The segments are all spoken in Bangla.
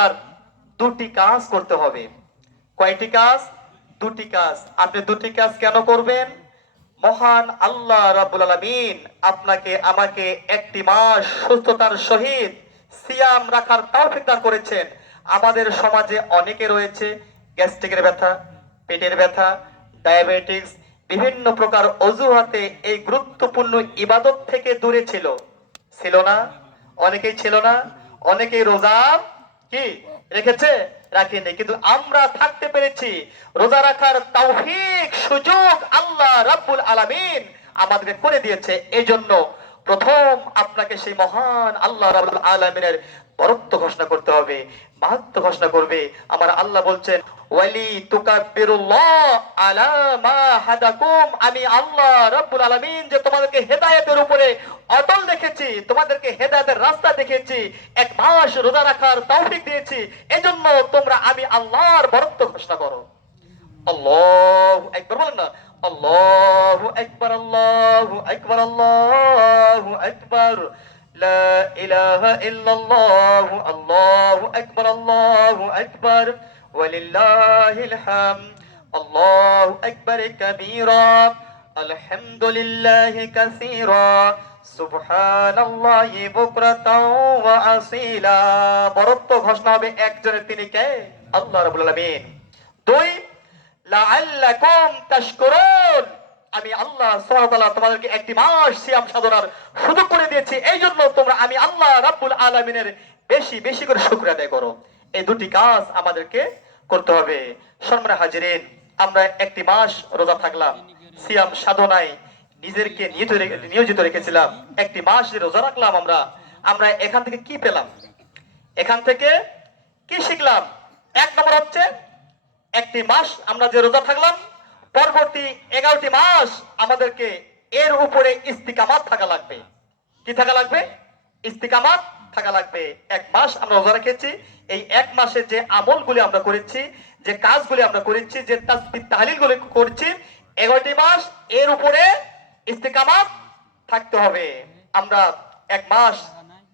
আর দুটি কাজ করতে হবে। কয়টি কাজ? দুটি কাজ। আপনি দুটি কাজ কেন করবেন? মহান আল্লাহ রাব্বুল আলামিন আপনাকে আমাকে একটি মাস সুস্থতার সহিত সিয়াম রাখার তৌফিক দান করেছেন। আমাদের সমাজে অনেকে রয়েছে গ্যাস্ট্রিকের ব্যথা, পেটের ব্যথা, ডায়াবেটিস, বিভিন্ন প্রকার অজুহাতে এই গুরুত্বপূর্ণ ইবাদত থেকে দূরে ছিল। ছিল না? অনেকেই ছিল না? অনেকেই রোজা কি রেখেছে? রাখিনি, কিন্তু আমরা থাকতে পেরেছি। রোজা রাখার তৌফিক সুযোগ আল্লাহ রাব্বুল আলামিন আমাদেরকে করে দিয়েছে। এজন্য প্রথম আপনাকে সেই মহান আল্লাহ রাব্বুল আলামিনের বরত্ব ঘোষণা করতে হবে, মাহাত্ম্য ঘোষণা করবে। আমার আল্লাহ বলছেন ওয়ালি তুকাব্বিরুল্লাহ আলা মা হাদাকুম, আমি আল্লাহ রাব্বুল আলামিন যে তোমাদেরকে হেদায়েতের উপরে অটল রেখেছি, তোমাদেরকে হেদায়েতের রাস্তা দেখিয়েছি, এক মাস রোজা রাখার তৌফিক দিয়েছি। এজন্য তোমরা আমি আল্লাহর বরত্ব ঘোষণা করো। আল্লাহু আকবার বলেন না? আল্লাহু আকবার, আল্লাহু আকবার, আল্লাহু আকবার, লা ইলাহা ইল্লাল্লাহ, আল্লাহু আকবার, আল্লাহু আকবার, ওয়ালিল্লাহিল হামদ, আল্লাহু আকবার কাবীরা, আলহামদুলিল্লাহি কাসীরা, সুবহানাল্লাহি বুকরাতাও ওয়া আসীলা। বরত্ব ঘোষণা হবে একজনের, তিনি কে? আল্লাহ রাব্বুল আলামিন। দুই, লাআল্লাকুম তাশকুরুন, আমি আল্লাহ সুবহানাহু ওয়া তাআলা তোমাদেরকে একটি মাস সিয়াম সাধনার সুযোগ করে দিয়েছি। এই জন্য তোমরা আমি আল্লাহ রাব্বুল আলামিনের বেশি বেশি করে শুকর আদায় করো। এই দুটি কাজ আমাদেরকে করতে হবে। সম্মানিত হাজিরিন, আমরা একটি মাস রোজা থাকলাম, সিয়াম সাধনায় নিজেদেরকে নিয়োজিত রেখেছিলাম। একটি মাস যে রোজা রাখলাম, আমরা এখান থেকে কি পেলাম? এখান থেকে কি শিখলাম? এক নম্বর হচ্ছে, একটি মাস আমরা যে রোজা থাকলাম, পরবর্তী 11টি মাস আমাদেরকে এর উপরে ইস্তিকামাত থাকা লাগবে। কি থাকা লাগবে? ইস্তিকামাত থাকা লাগবে। এক মাস আমরা রোজা রেখেছি, এই এক মাসে যে আমলগুলি আমরা করেছি, যে কাজগুলি আমরা করেছি, যে তাসবিহ তাহলিলগুলি করেছি, 11টি মাস এর উপরে ইস্তিকামাত থাকতে হবে। আমরা এক মাস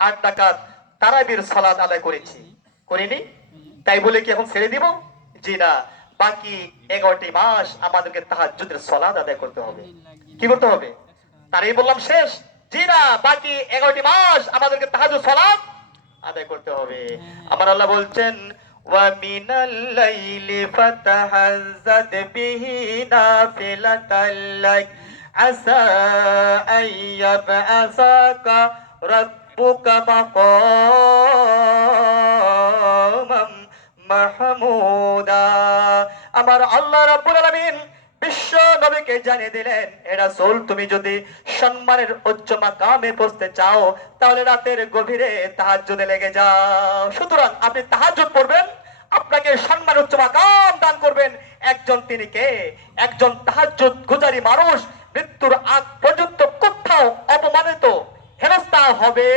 8 রাকাত তারাবির সালাত আদায় করেছি, করিনি? তাই বলে কি এখন ছেড়ে দিব? জি না, বাকি 11টি মাস আমাদেরকে তাহাজ্জুদের সালাত আদায় করতে হবে। কি করতে হবে? তারই বললাম শেষ? জি না, বাকি 11টি মাস আমাদেরকে তাহাজ্জুদ সালাত আদায় করতে হবে। আমার আল্লাহ বলছেন ওয়া মিনাল লাইলি ফাতাহাজ্জাদ বিহি নাফিলাতাল লাক আসা আইয়াবআসাকা রাব্বুকা মাকামাম মাহমুদা। আমার আল্লাহ রাব্বুল আলামিন বিশ্ব নবীকে জানিয়ে দিলেন, এ রাসূল, তুমি যদি সম্মানের উচ্চ মাকামে পৌঁছতে চাও, তাহলে রাতের গভীরে তাহাজ্জুদে লেগে যাও। সুতরাং আপনি তাহাজ্জুদ পড়বেন, আপনাকে সম্মানের উচ্চ মাকাম দান করবেন একজন, তিনি কে? একজন তাহাজ্জুদ গুজারি মানুষ মৃত্যুর আগ পর্যন্ত কোথাও অপমানিত হেনস্থা হবে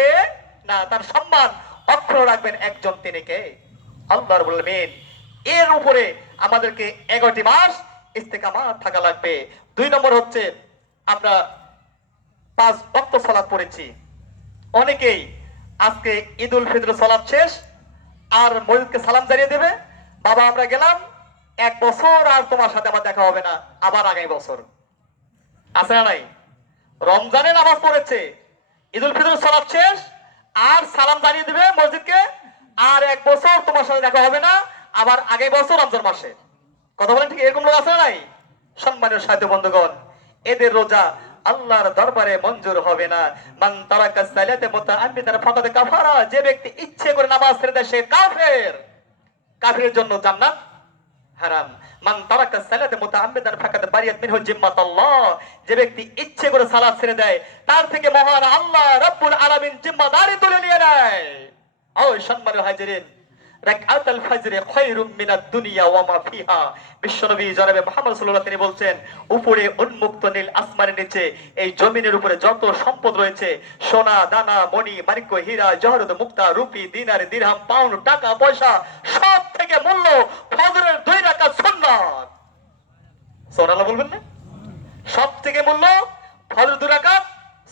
না, তার সম্মান অক্ষুণ্ণ রাখবেন একজন, তিনি কে? আল্লাহ রাব্বুল আলামিন। এর উপরে আমাদেরকে 11টি মাস ইস্তেকামাত থাকা লাগবে। 2 নম্বর হচ্ছে, আমরা 5 ওয়াক্ত সালাত পড়েছি। অনেকেই আজকে ঈদুল ফিতর সালাত শেষ আর মসজিদকে সালাম জানিয়ে দেবে, বাবা আমরা গেলাম, 1 বছর আর তোমার সাথে আমার দেখা হবে না, আবার আগামী বছর। আছে না নাই? রমজানে নামাজ পড়েছে, ঈদুল ফিতর সালাত শেষ আর সালাম জানিয়ে দিবে মসজিদকে, আর 1 বছর তোমার সাথে দেখা হবে না, আবার আগামী বছর রমজান মাসে। কথা বলেন ঠিক? এরকম লোক আছে না নাই? সম্মানীয় সাহিত্য বন্ধুগণ, এদের রোজা আল্লাহর দরবারে মঞ্জুর হবে না। মান তারাকা সালাতে মুতাআম্মিদান ফাকাদ কাফারা, যে ব্যক্তি ইচ্ছে করে নামাজ ছেড়ে দেয় সে কাফের। কাফিরের জন্য জান্নাত হারাম। মান তারাকা সালাতে মুতাআম্মিদান ফাকাদ বারিয়াত মিনহু জিম্মাতুল্লাহ, যে ব্যক্তি ইচ্ছে করে সালাত ছেড়ে দেয় তার থেকে মহান আল্লাহ রাব্বুল আলামিন জিম্মাদারি তুলে নিয়ে নেয়। ও সম্মানীয় হাজিরিন, রাকাতুল ফজর খায়রুম মিনাদ দুনিয়া ওয়া মা ফিহা। বিশ্বনবী জনাবে মুহাম্মদ সাল্লাল্লাহু আলাইহি ওয়াসাল্লাম বলছেন, উপরে উন্মুক্ত নীল আসমানের নিচে এই জমিনের উপরে যত সম্পদ রয়েছে, সোনা দানা মণি মাণিক্য হীরা জহরত মুক্তা রূপি দিনার দিরহাম পাউন্ড টাকা পয়সা, সব থেকে মূল্য ফজরের 2 রাকাত সুন্নাত। সুবহানাল্লাহ বলবেন না? সব থেকে মূল্য ফজর 2 রাকাত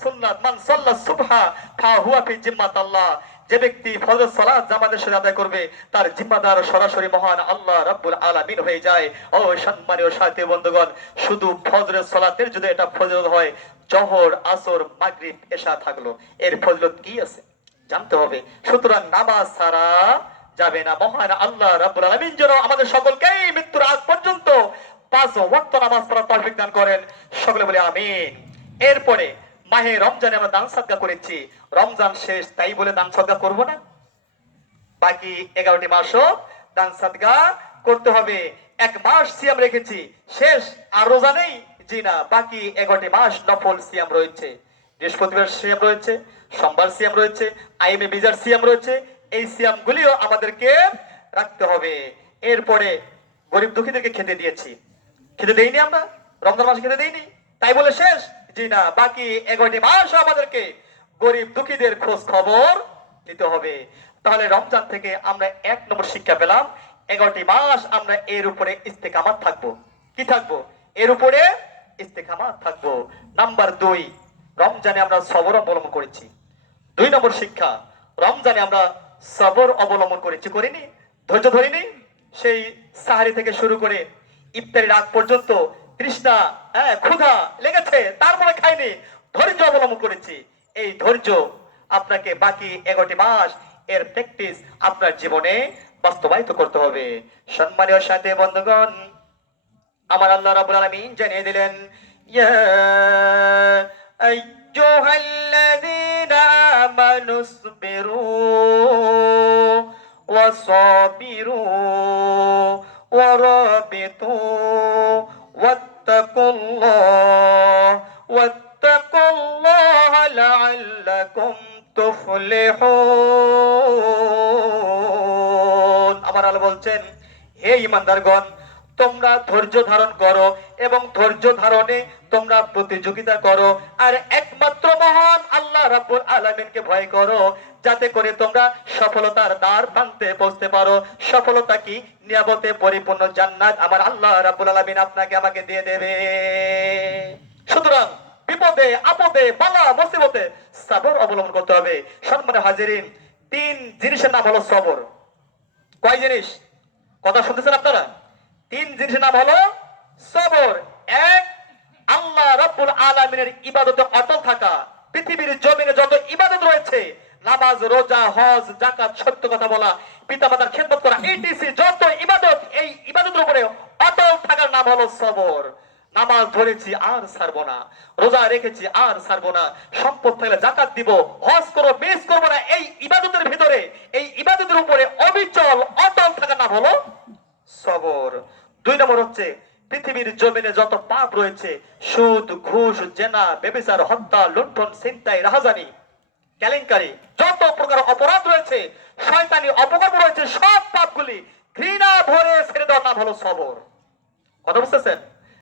সুন্নাত। মান সাল্লা সুবহা ফা হুয়া ফি জিম্মাতাল্লাহ, যে ব্যক্তি ফজর সালাত জামাতের সাথে আদায় করবে তার জিম্মাদার সরাসরি মহান আল্লাহ রাব্বুল আলামিন হয়ে যায়। ও সম্মানীয় সাথী বন্ধুগণ, শুধু ফজরের সালাতের যদি এটা ফজিলত হয়, জোহর আসর মাগরিব এশা থাকলো, এর ফজিলত কি আছে জানতে হবে। সুতরাং নামাজ ছাড়া যাবে না। মহান আল্লাহ রাব্বুল আলামিন যেন আমাদের সকলকেই মৃত্যুর আগ পর্যন্ত 5 ওয়াক্ত নামাজ পড়ার তৌফিক দান করেন। সকলে বলে আমিন। এরপরে মাহে রমজানে আমরা দান সাদকা করেছি, রমজান শেষ তাই বলে দান সাদকা করব না? বাকি 11টি মাসও দান সাদকা করতে হবে। এক মাস সিয়াম রেখেছি, শেষ আর রোজা নেই? জি না, বাকি 11টি মাস নফল সিয়াম রয়েছে। বৃহস্পতিবার সিয়াম রয়েছে, সোমবার সিয়াম রয়েছে, আইমে বিজার সিয়াম রয়েছে। এই সিয়ামগুলিও আমাদেরকে রাখতে হবে। এরপরে গরিব দুঃখীদেরকে খেতে দিয়েছি, খেতে দেইনি আমরা? রমজান মাসে খেতে দেইনি তাই বলে শেষ? জি না, বাকি 11টি মাস আমাদেরকে গরিব দুঃখীদের খোঁজ খবর নিতে হবে। তাহলে রমজান থেকে আমরা 1 নম্বর শিক্ষা পেলাম, 11টি মাস আমরা এর উপরে ইস্তেকামাত থাকবো। কি থাকবো? এর উপরে ইস্তেকামাত থাকবো। নাম্বার 2, রমজানে আমরা সবর অবলম্বন করেছি। 2 নম্বর শিক্ষা, রমজানে আমরা সবর অবলম্বন করেছি, করিনি? ধৈর্য ধরিনি? সেই সাহারি থেকে শুরু করে ইফতারির আগ পর্যন্ত তৃষ্ণা, ক্ষুধা লেগেছে, তারপরে খাইনি, ধৈর্য অবলম্বন করেছি। এই ধৈর্য আপনাকে বাকি 11টি মাস এর প্র্যাকটিস আপনার জীবনে বাস্তবায়িত করতে হবে। সম্মানীয় সাথী বন্ধুগণ, আমার আল্লাহ রাব্বুল আলামিন জানিয়ে দিলেন, ইয়া আইয়ুহাল্লাযীনা আমানুসবিরু ওয়াসাবিরু ওয়ারাবিতু ওয়াত্তাকুল্লাহ লাআল্লাকুম তুফলিহুন। আমার আল্লাহ বলছেন, হে ঈমানদারগণ, তোমরা ধৈর্য ধারণ করো এবং ধৈর্য ধারণে তোমরা প্রতিযোগিতা করো, আর একমাত্র মহান আল্লাহ রাব্বুল আলামিনকে ভয় করো, যাতে করে তোমরা সফলতার দ্বার প্রান্তে পৌঁছতে পারো। সফলতা কি? নিয়ামতে পরিপূর্ণ জান্নাত আমার আল্লাহ রাব্বুল আলামিন আপনাকে আমাকে দিয়ে দেবে। সুতরাং বিপদে আপদে বালা মুসিবতে সবর অবলম্বন করতে হবে। সম্মানিত হাজিরিন, 3 জিনিসের নাম হলো সবর। কয় জিনিস? কথা শুনতেছেন আপনারা? 3 জিনিসের নাম হলো সবর। 1, আল্লাহ রাব্বুল আলামিনের ইবাদতে অটল থাকা। পৃথিবীর জমিনে যত ইবাদত রয়েছে, নামাজ, রোজা, হজ, যাকাত, সত্য কথা বলা, পিতামাতার খেদমত করা, ইটিসি যত ইবাদত, এই ইবাদতের উপরে অটল থাকার নাম হলো সবর। নামাজ ধরেছি আর ছাড়বো না, রোজা রেখেছি আর ছাড়বো না, সম্পদ থাকলে যাকাত দিব, হজ করব, মিস করবো না। এই ইবাদতের ভিতরে, এই ইবাদতের উপরে অবিচল অটল থাকার নাম হলো সবর। 2 নম্বর হচ্ছে, পৃথিবীর জমিনে যত পাপ রয়েছে, সুদ, ঘুষ, জেনা, ব্যভিচার, হত্যা, লুণ্ঠন, ছিনতাই, রাহাজানি, কেলেঙ্কারি, যত প্রকার অপরাধ রয়েছে, শয়তানি অপকর্ম রয়েছে, সব পাপগুলি ঘৃণা ভরে ছেড়ে দেওয়ার নাম হলো সবর। কথা বুঝতেছেন?